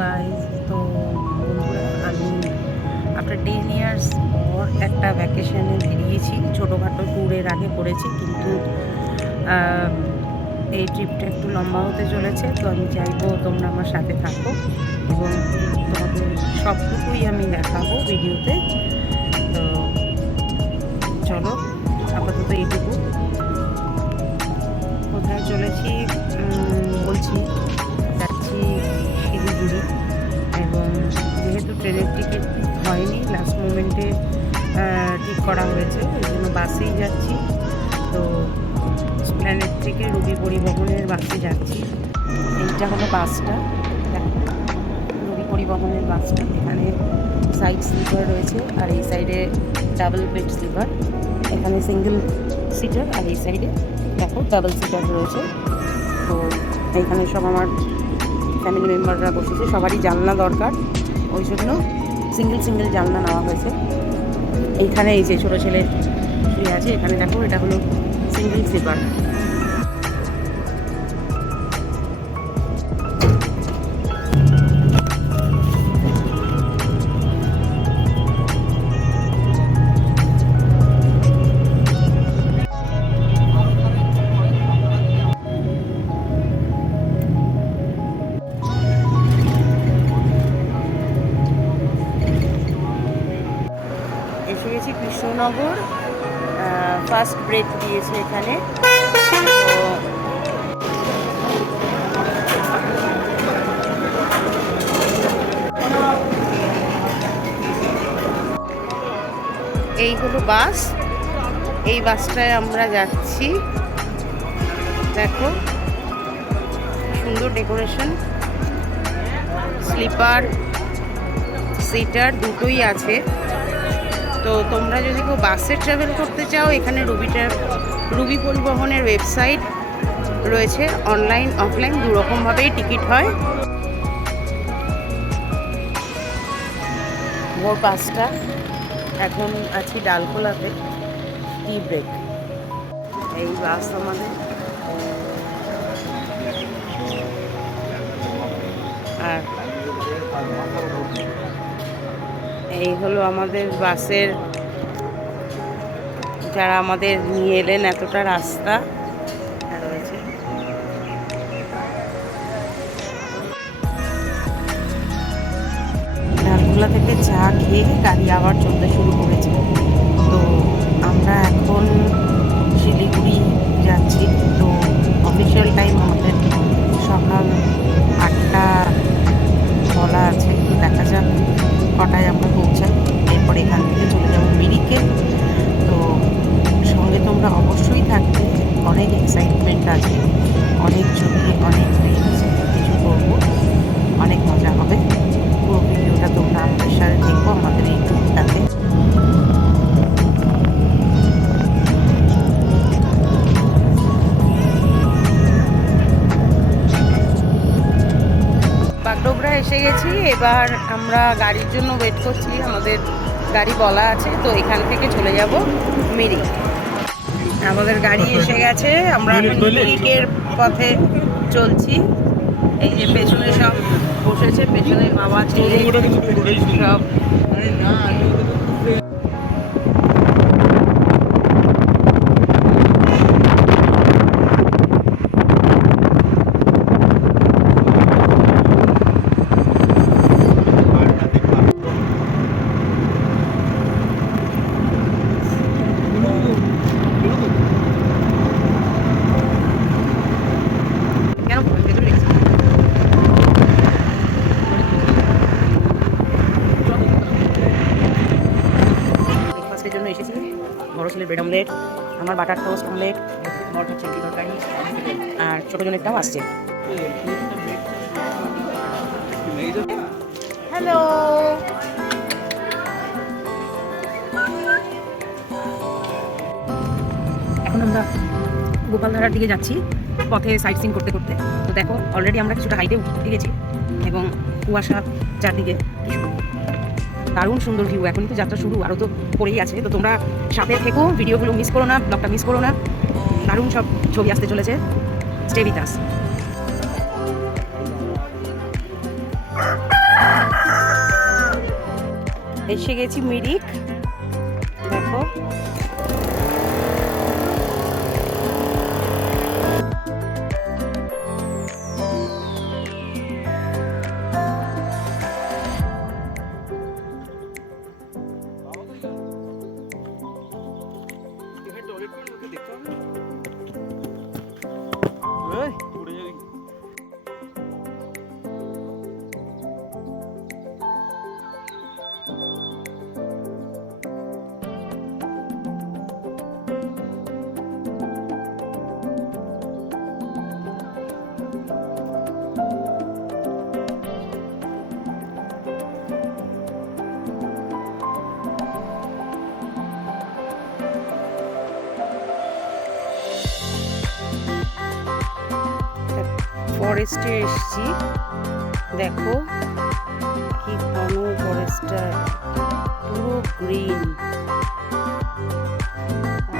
Guys, তো বন্ধুরা আমি আফটার 10 ইয়ার্স পর একটা ভ্যাকেশনে বেরিয়েছি। ছোটোখাটো ট্যুরের আগে করেছি, কিন্তু এই ট্রিপটা একটু লম্বা হতে চলেছে। তো আমি চাইবো তোমরা আমার সাথে থাকো এবং তোমাদের সবটুকুই আমি দেখাবো ভিডিওতে। তো চলো, আপাতত এইটুকু। কোথায় চলেছি বলছি, যাচ্ছি শিলিগুড়ি। এবং যেহেতু ট্রেনের টিকিট হয়নি, লাস্ট মোমেন্টে ঠিক করা হয়েছে, এই জন্য বাসেই যাচ্ছি। তো প্ল্যানেট থেকে রবি পরিবহনের বাসে যাচ্ছি। এইটা হলো বাসটা, রবি পরিবহনের বাসটা। এখানে সাইড স্লিপার রয়েছে আর এই সাইডে ডাবল বেড স্লিপার। এখানে সিঙ্গেল সিটার আর এই সাইডে দেখো ডাবল সিটার রয়েছে। তো এইখানে সব আমার ফ্যামিলি মেম্বাররা বসেছে, সবারই জানলা দরকার, ওই জন্য সিঙ্গেল জানলা নেওয়া হয়েছে। এইখানে এই যে ছোটো ছেলে শুয়ে আছে, এখানে দেখো এটা হলো সিঙ্গেল স্লিপার। এসে গেছি কৃষ্ণনগর, ফার্স্ট ব্রেক দিয়েছে এখানে। তো এই হলো বাস, এই বাসটায় আমরা যাচ্ছি। দেখো সুন্দর ডেকোরেশন, স্লিপার সিটার দুটোই আছে। তো তোমরা যদি কেউ বাসে ট্রাভেল করতে চাও, এখানে রবি পরিবহনের ওয়েবসাইট রয়েছে, অনলাইন অফলাইন দুরকমভাবেই টিকিট হয়। ভোর 5টা, এখন আছি ডালখোলাতে, টি ব্রেক। এই বাস আমাদের, আর এই হলো আমাদের বাসের যারা আমাদের নিয়ে এলেন এতটা রাস্তা রয়েছে। ডালখোলা থেকে চা খেয়ে গাড়ি আবার চলতে শুরু করেছে। তো আমরা এখন শিলিগুড়ি যাচ্ছি। তো অফিসিয়াল টাইম আমাদের সকাল 8টা বলা আছে, দেখা যাক কটায় আমরা পৌঁছাই। এরপর এখান থেকে চলে যাবো মিরিকে। তো সঙ্গে তোমরা অবশ্যই থাকবে, অনেক এক্সাইটমেন্ট আছে, অনেক ছবি, অনেক রিলস কিছু করবো, অনেক মজা হবে। পুরো ভিডিওটা তোমরা আমাদের সাথে দেখবো, আমাদের এই ট্যুরটাতে। বাগডোগরা এসে গেছি, এবার আমরা গাড়ির জন্য ওয়েট করছি। আমাদের গাড়ি বলা আছে, তো এখান থেকে চলে যাব মিরিক। আমাদের গাড়ি এসে গেছে, আমরা মিরিকের পথে চলছি। এই যে পেছনে সব বসেছে, পেছনে বাবা ছেলে সব। জন্য এসেছি বড় ছেলের ব্রেড অমলেট, আমার বাটার টোস্ট অমলেট, চিংড়ি তরকারি, আর ছোটো জনেরটাও আসছে। হ্যালো, এখন আমরা গোপালধারার দিকে যাচ্ছি পথে সাইট সিন করতে করতে। তো দেখো অলরেডি আমরা কিছুটা হাইটে উঠে গেছি এবং কুয়াশা চারদিকে, দারুণ সুন্দর ভিউ। এখনই তো যাত্রা শুরু, আরও তো পড়েই আছে। তো তোমরা সাথে থেকো, ভিডিওগুলো মিস করো না, ব্লগটা মিস করো না, দারুণ সব ছবি আসতে চলেছে। Stay with us. এসে গেছি মিরিক, দেখো ফরেস্টে এসছি, দেখো কি ঘন ফরেস্টটা, পুরো গ্রিন।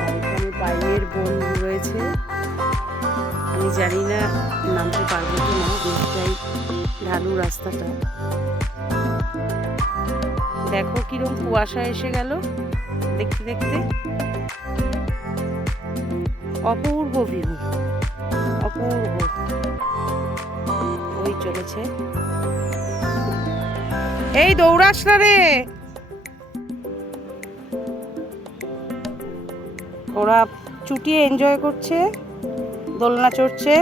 আর এখানে পাইনের বন রয়েছে, আমি জানি না নামতে পারবো কি না, অনেকটাই ঢালু রাস্তাটা। দেখো কিরকম কুয়াশা এসে গেল দেখতে দেখতে, অপূর্ব ভিউ, অপূর্ব। ওই চলেছে, এই দৌড়াস না রে। ওরা চুটিয়ে এনজয় করছে, দোলনা চড়ছে।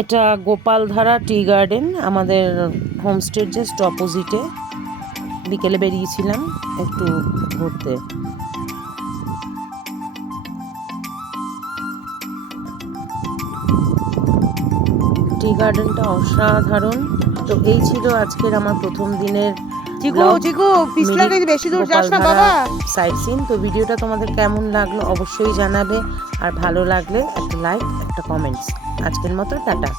এটা গোপালধারা টি গার্ডেন, আমাদের হোমস্টের জাস্ট অপোজিটে। বিকেলে বেরিয়েছিলাম একটু ঘুরতে। টি গার্ডেনটা অসাধারণ। তো এই ছিল আজকের আমার প্রথম দিনের সাইট সিন। তো ভিডিওটা তোমাদের কেমন লাগলো অবশ্যই জানাবে, আর ভালো লাগলে একটা লাইক, একটা কমেন্টস। আজকের মতো টাটা।